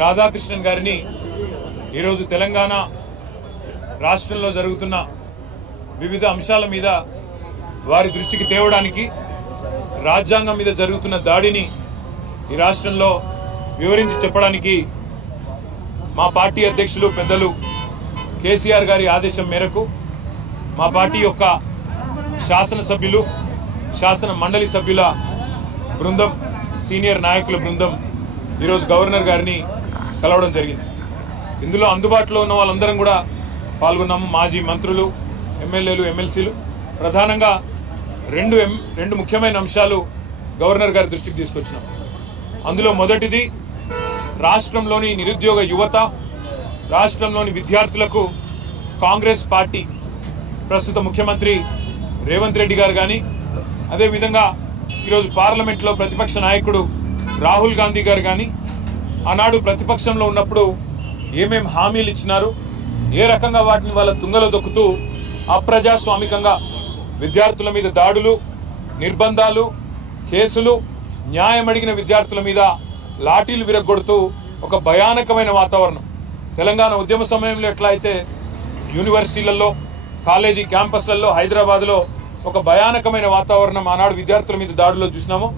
రాధాకృష్ణన్ గారిని ఈరోజు తెలంగాణ రాష్ట్రంలో జరుగుతున్న వివిధ అంశాల మీద వారి దృష్టికి తేవడానికి రాజ్యాంగం మీద జరుగుతున్న దాడిని ఈ రాష్ట్రంలో వివరించి చెప్పడానికి మా పార్టీ అధ్యక్షులు పెద్దలు కేసీఆర్ గారి ఆదేశం మేరకు మా పార్టీ యొక్క శాసనసభ్యులు శాసన మండలి సభ్యుల బృందం సీనియర్ నాయకుల బృందం ఈరోజు గవర్నర్ గారిని కలవడం జరిగింది. ఇందులో అందుబాటులో ఉన్న వాళ్ళందరం కూడా పాల్గొన్నాము. మాజీ మంత్రులు, ఎమ్మెల్యేలు, ఎమ్మెల్సీలు. ప్రధానంగా రెండు ముఖ్యమైన అంశాలు గవర్నర్ గారి దృష్టికి తీసుకొచ్చినాం. అందులో మొదటిది రాష్ట్రంలోని నిరుద్యోగ యువత, రాష్ట్రంలోని విద్యార్థులకు కాంగ్రెస్ పార్టీ ప్రస్తుత ముఖ్యమంత్రి రేవంత్ రెడ్డి గారు కానీ, అదేవిధంగా ఈరోజు పార్లమెంట్లో ప్రతిపక్ష నాయకుడు రాహుల్ గాంధీ గారు కానీ ఆనాడు ప్రతిపక్షంలో ఉన్నప్పుడు ఏమేం హామీలు ఇచ్చినారు, ఏ రకంగా వాటిని వాళ్ళ తుంగలో దొక్కుతూ అప్రజాస్వామికంగా విద్యార్థుల మీద దాడులు, నిర్బంధాలు, కేసులు, న్యాయం అడిగిన విద్యార్థుల మీద లాఠీలు విరగొడుతూ ఒక భయానకమైన వాతావరణం. తెలంగాణ ఉద్యమ సమయంలో ఎట్లా అయితే యూనివర్సిటీలలో, కాలేజీ క్యాంపస్లలో, హైదరాబాద్లో ఒక భయానకమైన వాతావరణం ఆనాడు విద్యార్థుల మీద దాడుల్లో చూసినామో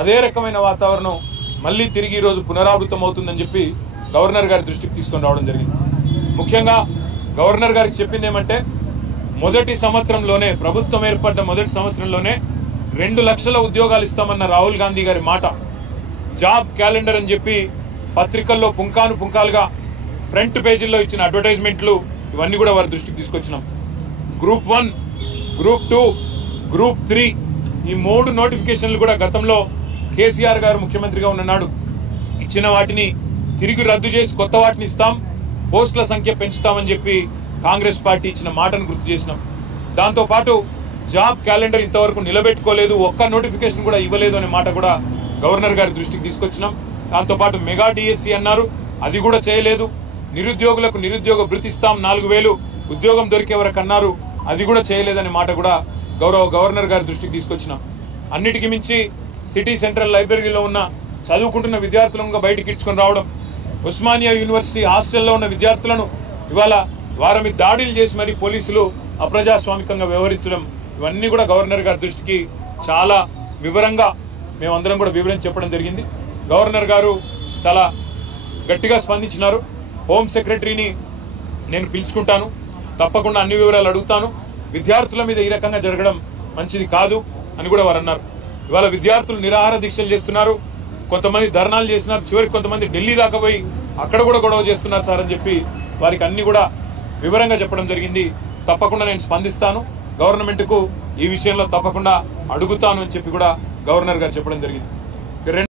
అదే రకమైన వాతావరణం మళ్లీ తిరిగి ఈరోజు పునరావృతం అవుతుందని చెప్పి గవర్నర్ గారి దృష్టికి తీసుకొని రావడం జరిగింది. ముఖ్యంగా గవర్నర్ గారికి చెప్పింది ఏమంటే, మొదటి సంవత్సరంలోనే, ప్రభుత్వం ఏర్పడ్డ మొదటి సంవత్సరంలోనే 2 లక్షల ఉద్యోగాలు ఇస్తామన్న రాహుల్ గాంధీ గారి మాట జాబ్ క్యాలెండర్ అని చెప్పి పత్రికల్లో పుంకాలుగా ఫ్రంట్ పేజీల్లో ఇచ్చిన అడ్వర్టైజ్మెంట్లు ఇవన్నీ కూడా వారి దృష్టికి తీసుకొచ్చినాం. గ్రూప్ 1, గ్రూప్ 2, గ్రూప్ 3 ఈ 3 నోటిఫికేషన్లు కూడా గతంలో కేసీఆర్ గారు ముఖ్యమంత్రిగా ఉన్ననాడు ఇచ్చిన వాటిని తిరిగి రద్దు చేసి కొత్త వాటిని ఇస్తాం, పోస్టుల సంఖ్య పెంచుతామని చెప్పి కాంగ్రెస్ పార్టీ ఇచ్చిన మాటను గుర్తు చేసినాం. దాంతోపాటు జాబ్ క్యాలెండర్ ఇంతవరకు నిలబెట్టుకోలేదు, ఒక్క నోటిఫికేషన్ కూడా ఇవ్వలేదు అనే మాట కూడా గవర్నర్ గారి దృష్టికి తీసుకొచ్చినాం. దాంతోపాటు మెగా డిఎస్సి అన్నారు, అది కూడా చేయలేదు. నిరుద్యోగులకు నిరుద్యోగ భృతి ఇస్తాం, 4000 ఉద్యోగం దొరికే వరకు అన్నారు, అది కూడా చేయలేదనే మాట కూడా గవర్నర్ గారి దృష్టికి తీసుకొచ్చినాం. అన్నిటికీ మించి సిటీ సెంట్రల్ లైబ్రరీలో ఉన్న చదువుకుంటున్న విద్యార్థులను బయటికి ఇచ్చుకొని రావడం, ఉస్మానియా యూనివర్సిటీ హాస్టల్లో ఉన్న విద్యార్థులను ఇవాళ వారి మీద దాడులు చేసి మరి పోలీసులు అప్రజాస్వామికంగా వ్యవహరించడం, ఇవన్నీ కూడా గవర్నర్ గారి దృష్టికి చాలా వివరంగా మేమందరం కూడా వివరించి చెప్పడం జరిగింది. గవర్నర్ గారు చాలా గట్టిగా స్పందించినారు. హోమ్ సెక్రటరీని నేను పిలుచుకుంటాను, తప్పకుండా అన్ని వివరాలు అడుగుతాను, విద్యార్థుల మీద ఈ రకంగా జరగడం మంచిది కాదు అని కూడా వారు అన్నారు. ఇవాళ విద్యార్థులు నిరాహార దీక్షలు చేస్తున్నారు, కొంతమంది ధర్నాలు చేస్తున్నారు, చివరికి కొంతమంది ఢిల్లీ దాకా పోయి అక్కడ కూడా గొడవ చేస్తున్నారు సార్ అని చెప్పి వారికి అన్ని కూడా వివరంగా చెప్పడం జరిగింది. తప్పకుండా నేను స్పందిస్తాను, గవర్నమెంట్కు ఈ విషయంలో తప్పకుండా అడుగుతాను అని చెప్పి కూడా గవర్నర్ గారు చెప్పడం జరిగింది.